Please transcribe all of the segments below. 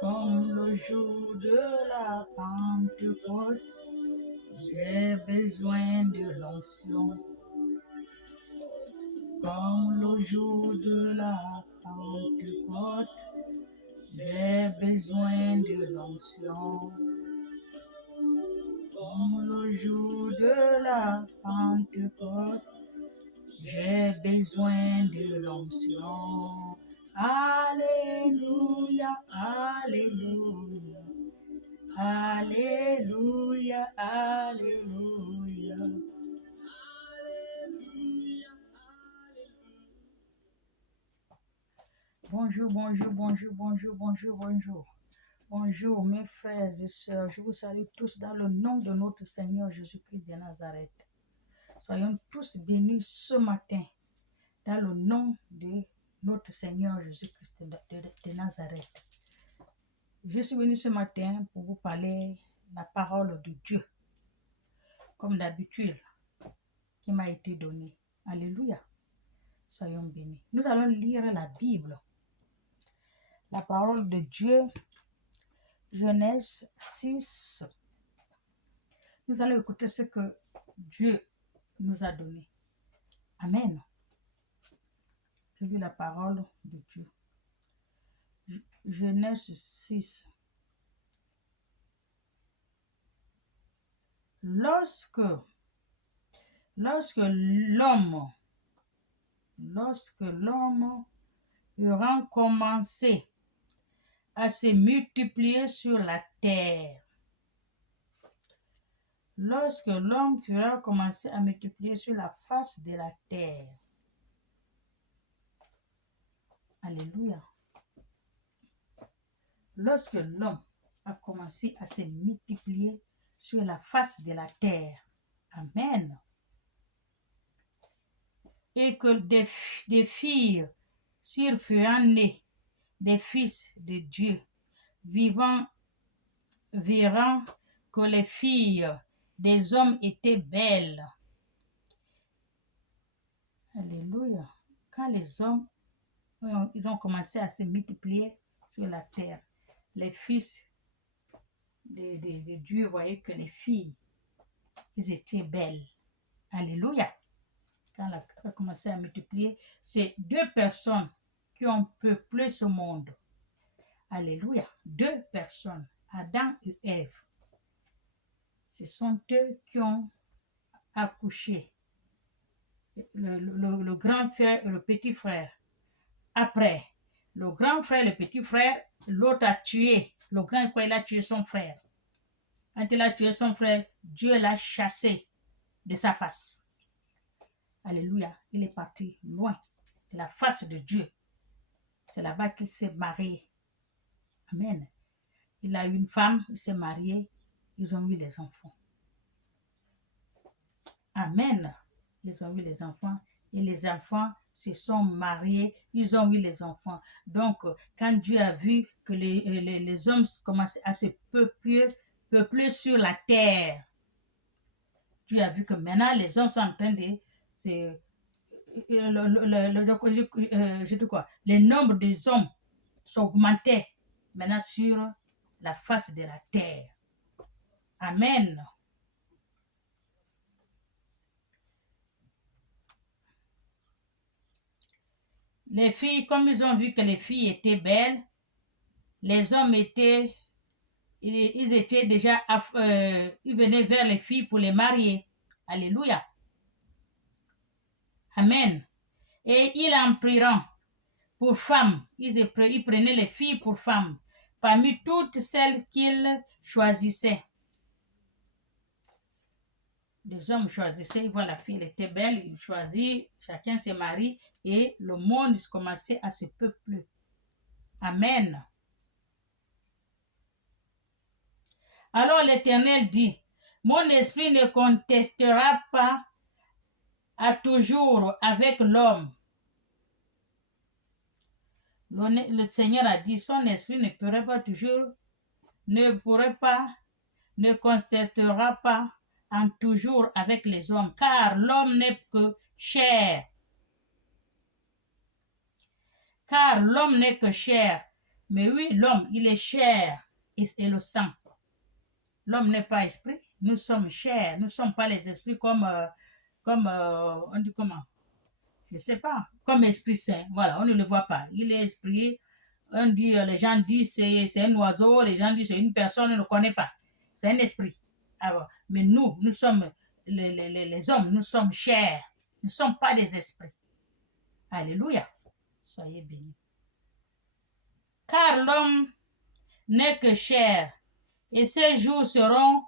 Comme le jour de la Pentecôte, j'ai besoin de l'onction. Comme le jour de la Pentecôte, j'ai besoin de l'onction. Comme le jour de la Pentecôte, j'ai besoin de l'onction. Alléluia, alléluia, alléluia, alléluia. Bonjour, bonjour, bonjour, bonjour, bonjour, bonjour. Bonjour mes frères et sœurs, je vous salue tous dans le nom de notre Seigneur Jésus-Christ de Nazareth. Soyons tous bénis ce matin dans le nom de notre Seigneur Jésus-Christ de Nazareth. Je suis venu ce matin pour vous parler la parole de Dieu, comme d'habitude, qui m'a été donnée. Alléluia. Soyons bénis. Nous allons lire la Bible. La parole de Dieu, Genèse 6. Nous allons écouter ce que Dieu nous a donné. Amen. Je lis la parole de Dieu. Genèse 6. Lorsque l'homme aura commencé à se multiplier sur la terre, lorsque l'homme fera commencer à multiplier sur la face de la terre. Alléluia. Lorsque l'homme a commencé à se multiplier sur la face de la terre. Amen. Et que des filles furent nées, des fils de Dieu, vivant, verront que les filles des hommes étaient belles. Alléluia. Quand les hommes ils ont commencé à se multiplier sur la terre, les fils de Dieu voyaient que les filles, ils étaient belles. Alléluia. Quand on a commencé à multiplier, c'est deux personnes qui ont peuplé ce monde. Alléluia. Deux personnes, Adam et Ève. Ce sont eux qui ont accouché. Le grand frère et le petit frère. Après, le grand frère et le petit frère, l'autre a tué. Le grand frère, il a tué son frère. Quand il a tué son frère, Dieu l'a chassé de sa face. Alléluia. Il est parti loin de la face de Dieu. C'est là-bas qu'il s'est marié. Amen. Il a eu une femme, il s'est marié, ils ont eu les enfants. Amen. Ils ont eu les enfants et les enfants se sont mariés, ils ont eu les enfants. Donc, quand Dieu a vu que les hommes commençaient à se peupler sur la terre, Dieu a vu que maintenant les hommes sont en train de le nombre des hommes s'augmentait maintenant sur la face de la terre. Amen. Les filles, comme ils ont vu que les filles étaient belles, les hommes ils étaient déjà, ils venaient vers les filles pour les marier. Alléluia. Amen. Et ils en priront pour femmes. Ils prenaient les filles pour femmes, parmi toutes celles qu'ils choisissaient. Les hommes choisissaient, ils voient la fille, elle était belle, ils choisissent, chacun se marie et le monde commençait à se peupler. Amen. Alors l'Éternel dit, mon esprit ne contestera pas à toujours avec l'homme. Le Seigneur a dit, son esprit ne contestera pas en toujours avec les hommes, car l'homme n'est que chair. Car l'homme n'est que chair. Mais oui, l'homme, il est chair et le sang. L'homme n'est pas esprit. Nous sommes chair. Nous ne sommes pas les esprits comme on dit comment? Je ne sais pas. Comme Esprit Saint. Voilà, on ne le voit pas. Il est esprit. On dit, les gens disent c'est un oiseau. Les gens disent c'est une personne, on ne le connaît pas. C'est un esprit. Alors, mais nous sommes les hommes, nous sommes chair. Nous ne sommes pas des esprits. Alléluia. Soyez bénis. Car l'homme n'est que chair, et ses jours seront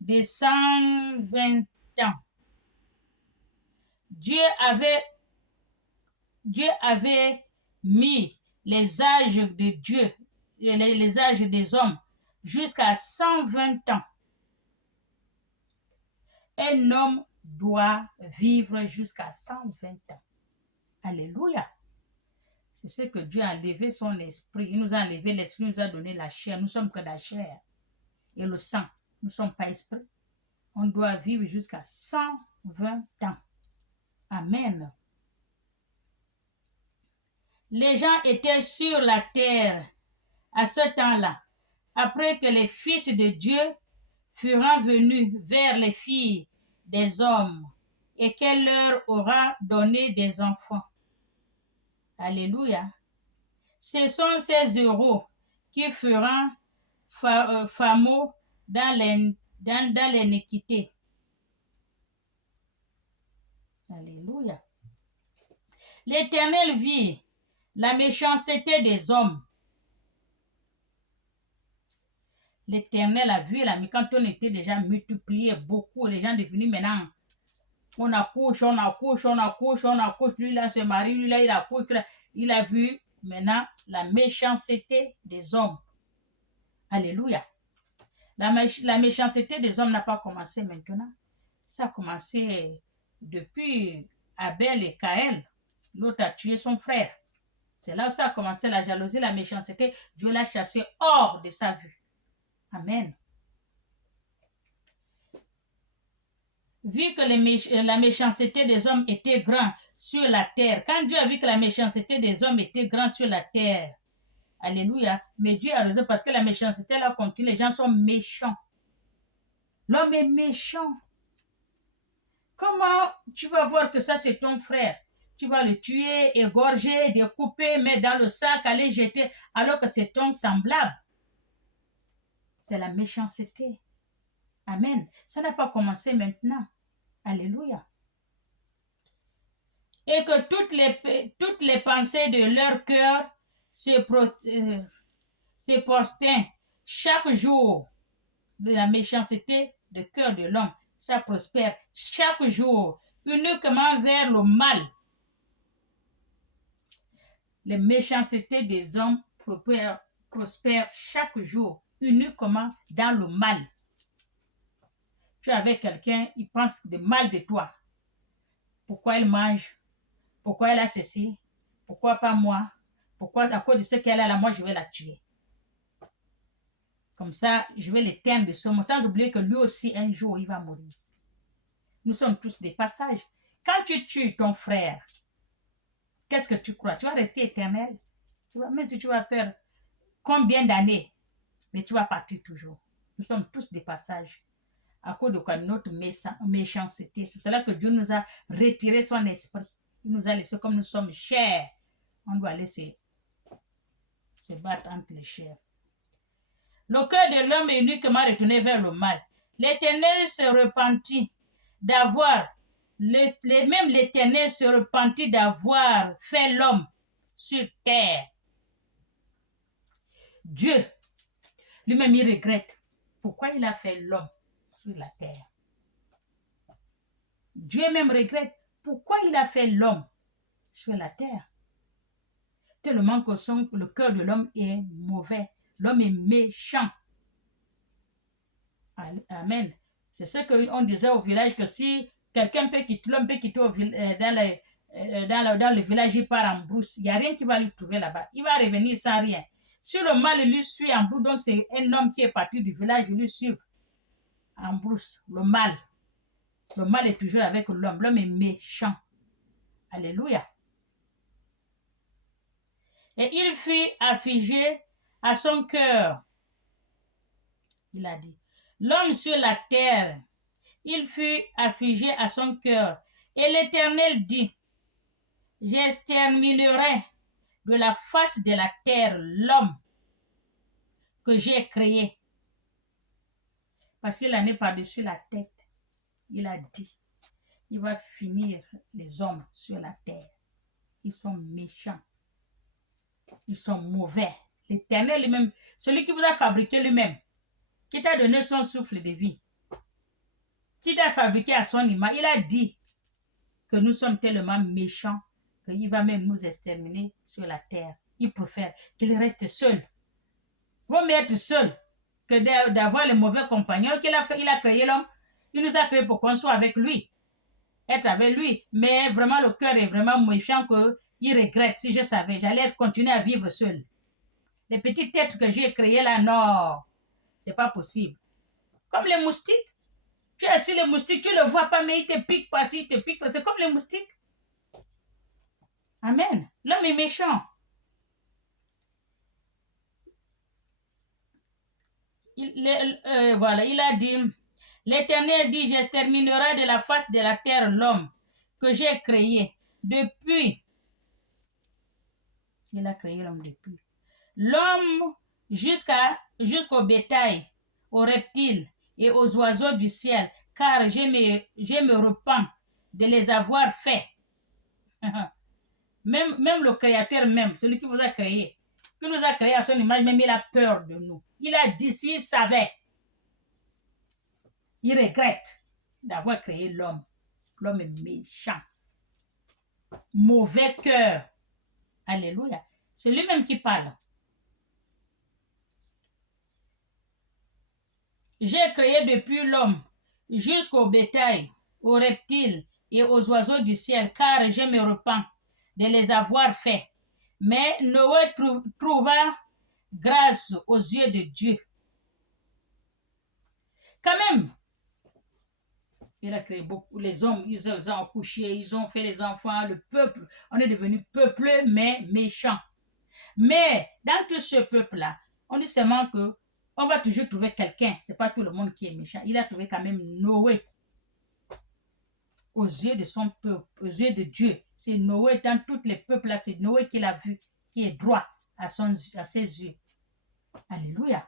de 120 ans. Dieu avait mis les âges de Dieu, les âges des hommes, jusqu'à 120 ans. Un homme doit vivre jusqu'à 120 ans. Alléluia. C'est ce que Dieu a enlevé son esprit. Il nous a enlevé l'esprit, il nous a donné la chair. Nous sommes que la chair et le sang. Nous ne sommes pas esprit. On doit vivre jusqu'à 120 ans. Amen. Les gens étaient sur la terre à ce temps-là, après que les fils de Dieu furent venus vers les filles des hommes et qu'elle leur aura donné des enfants. Alléluia. Ce sont ces héros qui feront fameux dans l'iniquité. Alléluia. L'Éternel vit la méchanceté des hommes. L'Éternel a vu la méchanceté quand on était déjà multiplié beaucoup, les gens devenus maintenant. On accouche, lui là se marie, lui là il accouche, il a vu maintenant la méchanceté des hommes. Alléluia. La méchanceté des hommes n'a pas commencé maintenant. Ça a commencé depuis Abel et Caïn. L'autre a tué son frère. C'est là où ça a commencé la jalousie, la méchanceté. Dieu l'a chassé hors de sa vue. Amen. Vu que la méchanceté des hommes était grande sur la terre, quand Dieu a vu que la méchanceté des hommes était grande sur la terre, alléluia, mais Dieu a raison parce que la méchanceté là continue, les gens sont méchants. L'homme est méchant. Comment tu vas voir que ça c'est ton frère? Tu vas le tuer, égorger, découper, mettre dans le sac, aller jeter, alors que c'est ton semblable. C'est la méchanceté. Amen. Ça n'a pas commencé maintenant. Alléluia. Et que toutes les pensées de leur cœur se prosternent chaque jour de la méchanceté de cœur de l'homme. Ça prospère chaque jour, uniquement vers le mal. Les méchancetés des hommes prospèrent chaque jour, uniquement dans le mal. Tu es avec quelqu'un, il pense de mal de toi. Pourquoi elle mange? Pourquoi elle a ceci? Pourquoi pas moi? Pourquoi à cause de ce qu'elle a là, moi je vais la tuer? Comme ça, je vais l'éteindre de ce monde, sans oublier que lui aussi, un jour, il va mourir. Nous sommes tous des passages. Quand tu tues ton frère, qu'est-ce que tu crois? Tu vas rester éternel? Même si tu vas faire combien d'années, mais tu vas partir toujours. Nous sommes tous des passages. À cause de quoi notre méchanceté. C'est cela que Dieu nous a retiré son esprit. Il nous a laissé comme nous sommes chers. On doit laisser se battre entre les chairs. Le cœur de l'homme est uniquement retourné vers le mal. L'Éternel se repentit d'avoir, même l'Éternel se repentit d'avoir fait l'homme sur terre. Dieu, lui-même, il regrette. Pourquoi il a fait l'homme sur la terre? Dieu même regrette. Pourquoi il a fait l'homme sur la terre? Tellement que le cœur de l'homme est mauvais. L'homme est méchant. Amen. C'est ce qu'on disait au village, que si quelqu'un peut quitter, l'homme peut quitter dans le village, il part en brousse. Il n'y a rien qui va lui trouver là-bas. Il va revenir sans rien. Si le mal lui suit en brousse, donc c'est un homme qui est parti du village, il lui suit en brousse, le mal. Le mal est toujours avec l'homme. L'homme est méchant. Alléluia. Et il fut affligé à son cœur. Il a dit, l'homme sur la terre, il fut affligé à son cœur. Et l'Éternel dit, j'exterminerai de la face de la terre l'homme que j'ai créé. Parce qu'il en est par-dessus la tête. Il a dit, il va finir les hommes sur la terre. Ils sont méchants. Ils sont mauvais. L'Éternel lui-même, celui qui vous a fabriqué lui-même, qui t'a donné son souffle de vie, qui t'a fabriqué à son image, il a dit que nous sommes tellement méchants qu'il va même nous exterminer sur la terre. Il préfère qu'il reste seul. Vaut mieux être seul que d'avoir les mauvais compagnons qu'il a fait. Il a créé l'homme. Il nous a créé pour qu'on soit avec lui. Être avec lui. Mais vraiment, le cœur est vraiment méchant qu'il regrette. Si je savais, j'allais continuer à vivre seul. Les petites têtes que j'ai créées là, non. C'est pas possible. Comme les moustiques. Tu as assis les moustiques, tu ne le vois pas, mais ils te piquent par-ci, ils te piquent. C'est comme les moustiques. Amen. L'homme est méchant. Voilà, il a dit, l'Éternel dit, j'exterminerai de la face de la terre l'homme que j'ai créé. Depuis, il a créé l'homme depuis. L'homme jusqu'au bétail, aux reptiles et aux oiseaux du ciel, car je me repens de les avoir faits. Même le Créateur même, celui qui vous a créé, qui nous a créé à son image, même il a peur de nous. Il a dit, s'il savait, il regrette d'avoir créé l'homme. L'homme est méchant. Mauvais cœur. Alléluia. C'est lui-même qui parle. J'ai créé depuis l'homme jusqu'au bétail, aux reptiles et aux oiseaux du ciel, car je me repens de les avoir faits. Mais Noé trouva grâce aux yeux de Dieu. Quand même, il a créé beaucoup. Les hommes, ils ont couché, ils ont fait les enfants, le peuple. On est devenu peuple, mais méchant. Mais dans tout ce peuple-là, on dit seulement que on va toujours trouver quelqu'un. C'est pas tout le monde qui est méchant. Il a trouvé quand même Noé. Aux yeux de son peuple, aux yeux de Dieu. C'est Noé, dans tous les peuples-là, c'est Noé qui l'a vu, qui est droit à ses yeux. Alléluia.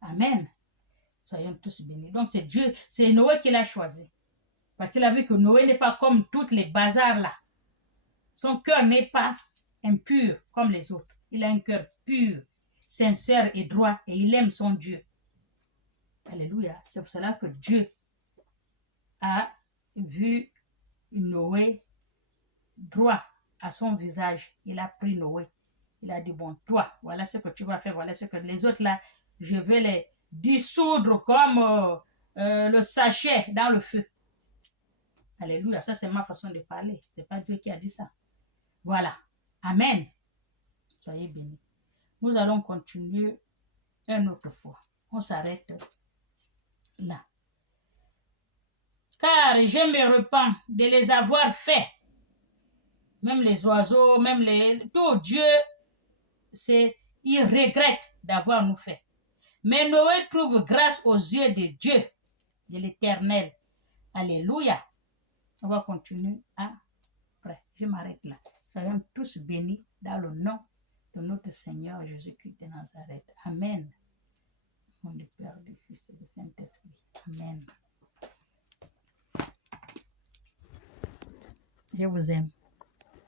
Amen. Soyons tous bénis. Donc c'est Dieu, c'est Noé qui l'a choisi. Parce qu'il a vu que Noé n'est pas comme toutes les bazars là. Son cœur n'est pas impur comme les autres. Il a un cœur pur, sincère et droit et il aime son Dieu. Alléluia. C'est pour cela que Dieu a vu Noé droit à son visage. Il a pris Noé. Il a dit, bon, toi, voilà ce que tu vas faire, voilà ce que les autres là, je vais les dissoudre comme le sachet dans le feu. Alléluia, ça c'est ma façon de parler. C'est pas Dieu qui a dit ça. Voilà. Amen. Soyez bénis. Nous allons continuer une autre fois. On s'arrête là. Car je me repens de les avoir faits. Même les oiseaux, même tout Dieu, il regrette d'avoir nous fait. Mais Noé trouve grâce aux yeux de Dieu, de l'Éternel. Alléluia. On va continuer après. Je m'arrête là. Soyons tous bénis dans le nom de notre Seigneur Jésus-Christ de Nazareth. Amen. Au nom du Père, du Fils et du Saint-Esprit. Amen. Je vous aime.